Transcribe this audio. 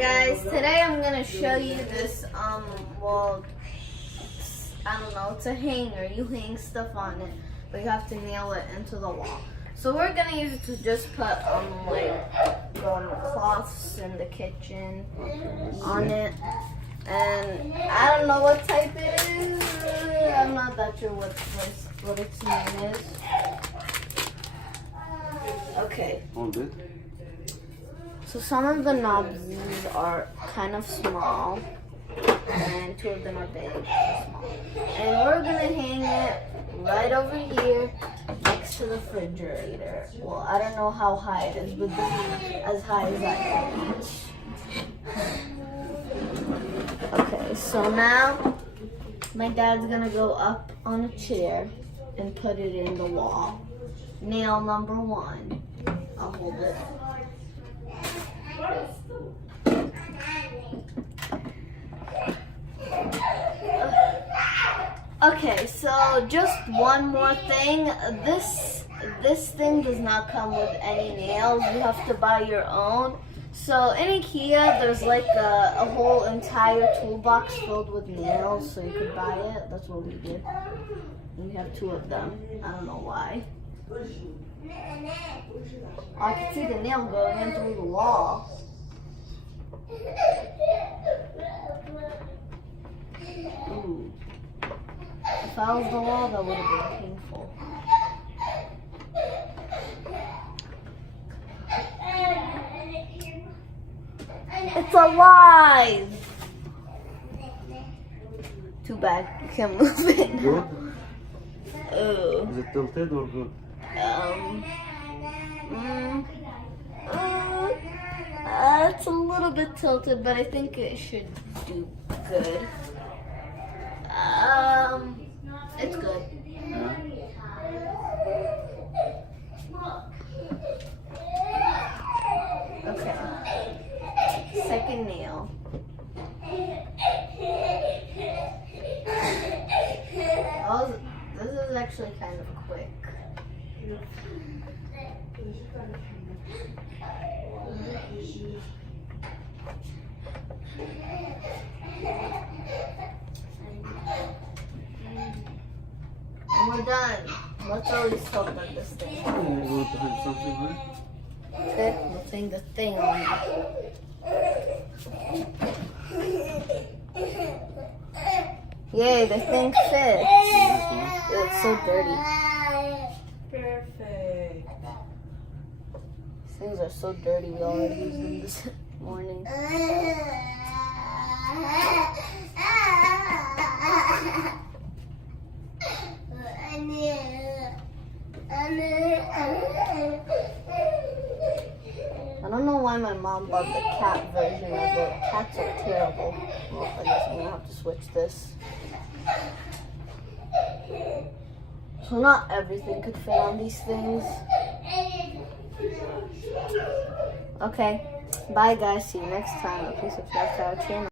guys, today I'm gonna show you this well, I don't know, it's a hanger. You hang stuff on it, but you have to nail it into the wall. So we're gonna use it to just put cloths in the kitchen on it. And I don't know what type it is. I'm not that sure what its name is. Okay. Hold it. So some of the knobs are kind of small, and two of them are big and small. And we're gonna hang it right over here next to the refrigerator. Well, I don't know how high it is, but this is as high as I can reach. Okay, so now my dad's gonna go up on a chair and put it in the wall. Nail number 1. I'll hold it. Okay, so just one more thing. This thing does not come with any nails. You have to buy your own. So in IKEA, there's like a whole entire toolbox filled with nails, so you could buy it. That's what we did. We have 2 of them. I don't know why. I can see the nail going in through the wall. Ooh. If I was the wall, that would have been painful. It's alive! Too bad, you can't move it. Good? Oh. Is it tilted or good? It's a little bit tilted, but I think it should do good. It's good. Yeah. Okay. Second nail. Oh, this is actually kind of quick. And we're done. Let's always hope on this thing. You want to hang something on it? Okay, we'll hang the thing on it. Yay, the thing fits. It's so dirty. Perfect. These things are so dirty. We already used them this morning. I don't know why my mom bought the cat version of it. Cats are terrible. Well, I guess I'm gonna have to switch this. So not everything could fit on these things. Okay, bye guys. See you next time. Please subscribe to our channel.